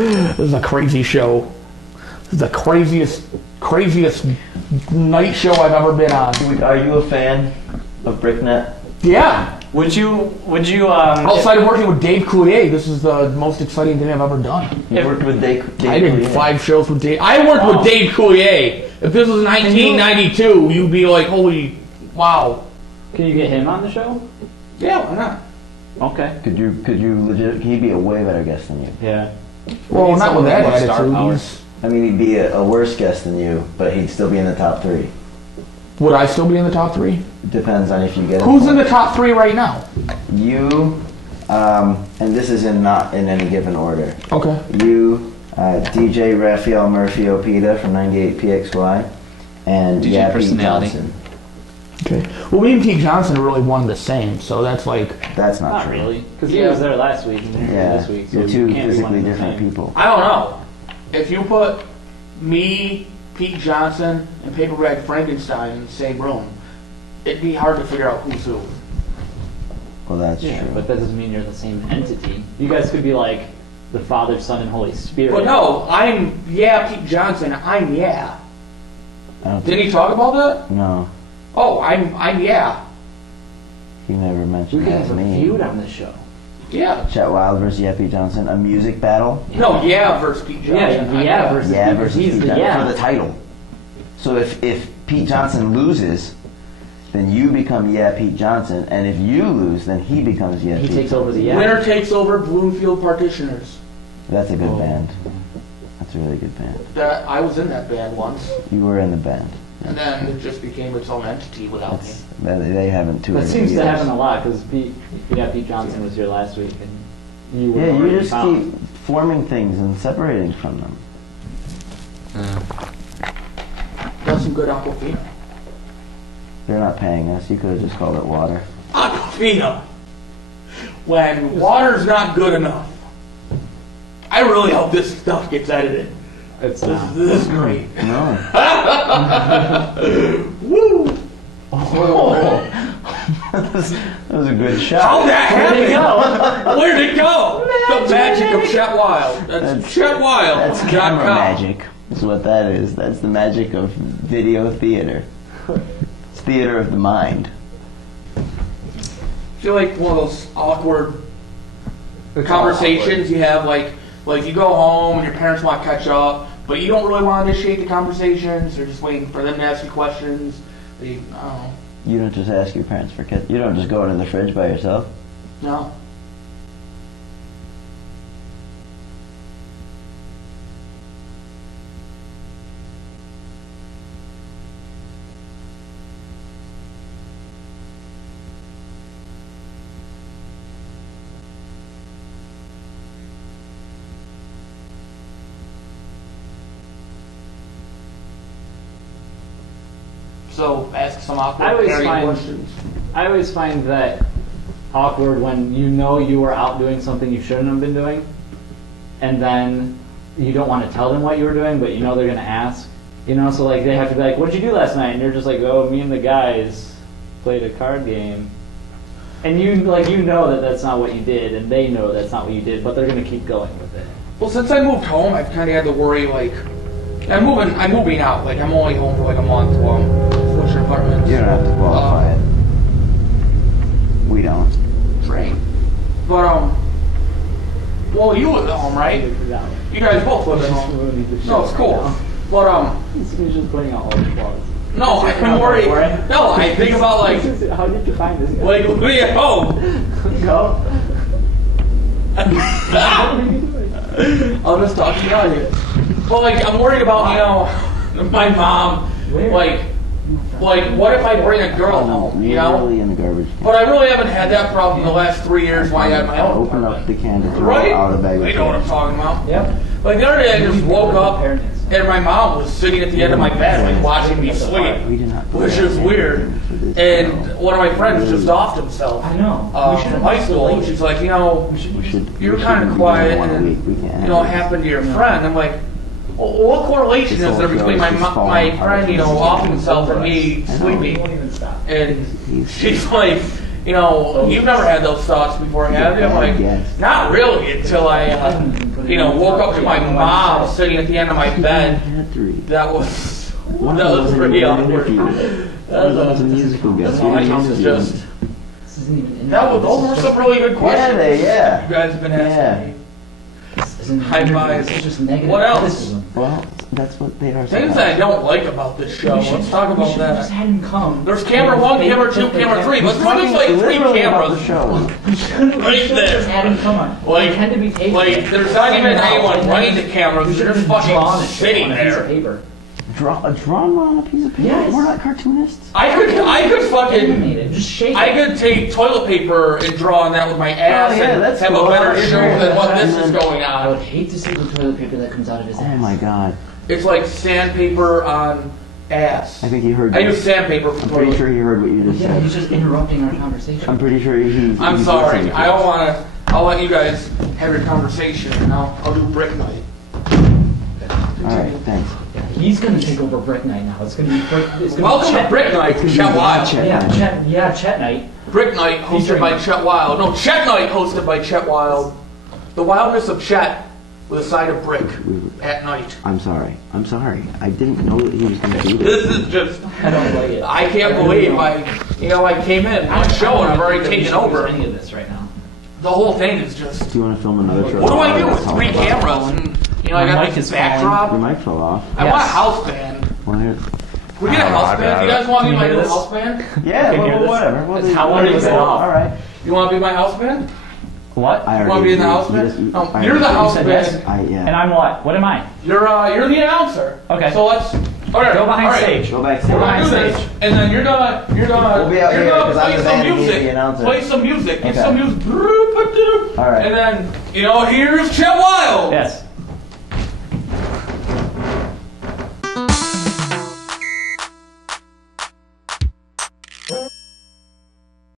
This is a crazy show. This is the craziest night show I've ever been on. Are you a fan of Bricknet? Yeah. Would you outside of working with Dave Coulier, this is the most exciting thing I've ever done. You worked with Dave I did Coulier? 5 shows with Dave. I worked with Dave Coulier. If this was 1992, you'd be like, holy, wow. Can you get him on the show? Yeah, why not? Okay. Could you legit? He'd be a way better guest than you. Yeah. Well, not with that attitude. I mean, he'd be a worse guest than you, but he'd still be in the top 3. Would I still be in the top 3? Depends on if you get. Who's in the top 3 right now? You, and this is not in any given order. Okay. You, DJ Raphael Murphy Opita from 98 PXY, and DJ Pete Johnson. Okay. Well, me and Pete Johnson are really one and the same, so that's like. That's not Not true. really, because he was there last week and here this week. So you're two you can't be one physically and the different same. people. I don't know. If you put me, Pete Johnson, and Paperback Frankenstein in the same room, it'd be hard to figure out who's who. Well, that's Yeah, true. but that doesn't mean you're the same entity. You guys could be like the Father, Son, and Holy Spirit. But no, I'm Pete Johnson. I'm I don't Didn't think, he talk about that? no, Oh, I'm he never We mentioned could that have to a me. feud on this show. Yeah. Chet Wild versus Pete Johnson, a music battle. No, versus Pete Johnson. Versus Yeah, Pete, versus he's Pete the Johnson for the title. So if Pete Johnson loses, then you become Pete Johnson, and if you lose, then he becomes He Pete takes over the Winner takes over Bloomfield Partitioners. That's a good band. That's a really good band. That I was in that band once, You were in the band. and then it just became its own entity without me. They haven't toured. That in seems to years. happen a lot because Pete Johnson was here last week and you were Yeah, you already just found. keep forming things and separating from them. Got some good Aquafina. They're not paying us. You could have just called it water. Aquafina. When water's not good enough, I really hope this stuff gets edited. It's This is great. No. Woo! That was a good shot. How'd that Where'd it happen? go? Where'd it go? The magic of Chet Wild. That's Chet Wild. That's camera magic. Is what that is. That's the magic of video theater. It's theater of the mind. I feel like one of those awkward conversations you have, like you go home and your parents want to catch up, but you don't really want to initiate the conversations. You're just waiting for them to ask you questions. I don't know. You don't just ask your parents for kids. You don't just go into the fridge by yourself. No. So ask some awkward questions. I always find that awkward when you know you were out doing something you shouldn't have been doing, and then you don't want to tell them what you were doing, but you know they're going to ask. You know, so like they have to be like, "What'd you do last night?" And you're just like, "Oh, me and the guys played a card game." And you know that that's not what you did, and they know that's not what you did, but they're going to keep going with it. Well, since I moved home, I've kind of had to worry, like, I'm moving out. Like, I'm only home for like a month while I'm switching apartments. You don't have to qualify it. We don't. Great. But, well, you live at home, right? You guys both live at home. No, it's cool. But, He's just putting out all the flaws. no, I'm worried. No, I think about, like, How did you find this guy? like, me at home. Go. I'll just talk to the audience. Well, like, I'm worried about, my mom, like, what if I bring a girl home, you know? Really in the garbage. But I really haven't had that problem the last 3 years while I had my own Open up apartment. the can to throw Right? out a bag of You know what I'm chips. talking about. Yep. Like, the other day I just woke up and my mom was sitting at the end of my bed, like, watching me sleep, We did not. which is weird. And one of my friends just offed himself I know. from high school, and she's like, We should. you're we kind should of be quiet, doing one a and week. We can't. it happened to your friend. I'm like, well, what correlation is there between my friend, offing himself and me sleeping? And she's like, you know, you've never had those thoughts before, have you? I'm like, Yes. not really, until I, you know, woke up to my mom sitting at the end of my bed. That was pretty awkward. That was a musical guest. My house is just. Those were some really good questions. Yeah. You guys have been asking me. High fives. What else? Well, that's what they are. Things that I don't like about this show. Let's talk about that. Just had him come. There's camera 1, camera 2, camera 3. But there's like 3 cameras. Right there. Just had him come on. Like, Tend to be taken. like, there's not even anyone running the cameras. They're just fucking sitting there. Drawn on a piece of paper? Yes. We're not cartoonists. I could fucking. Animated. Just shake I it. could take toilet paper and draw on that with my ass yeah, and that's have cool. a better show than what this And is then- going I would on. hate to see the toilet paper that comes out of his ass. Oh my god. It's like sandpaper on ass. I think he heard I that. use sandpaper for I'm pretty toilet. sure he heard what you just Yeah, said. he's just interrupting our conversation. I'm pretty sure he. I'm he's sorry. listening to I don't us. want to. I'll let you guys have your conversation, and I'll do brick night. Alright, thanks. Yeah, he's gonna take over BRICKNite now. It's gonna be Welcome to Brick Night, Chet Wild. Chet Night. Brick Night hosted by Chet Wild. No, Chet Night hosted by Chet Wild. The wildness of Chet with a side of brick at night. I'm sorry. I didn't know that he was going to do this. This is just. I don't like it. I can't believe I came in on the show and I've already taken over. Any of this right now? The whole thing is just. Do you want to film another show? What do I do with 3 cameras? And, you know, I got this backdrop. Your mic fell off. I want a house band. Well, We get a house band. You guys want to be my new house band? yeah, Can you hear this? whatever. Well, How long is it off? Alright. You want to be my house band? What? I You want to be in the house band? No, you're the house said band. yes. Yeah. And I'm what? What am I? You're the announcer. Okay. So let's. All right. Go behind all right. stage. Go back to We're gonna do behind this, stage. and then you're gonna We'll be out here, 'cause I'm play the some band and he's music. the announcer. Play some music. Get Okay. some music. All right. And then here's Chet Wild. Yes.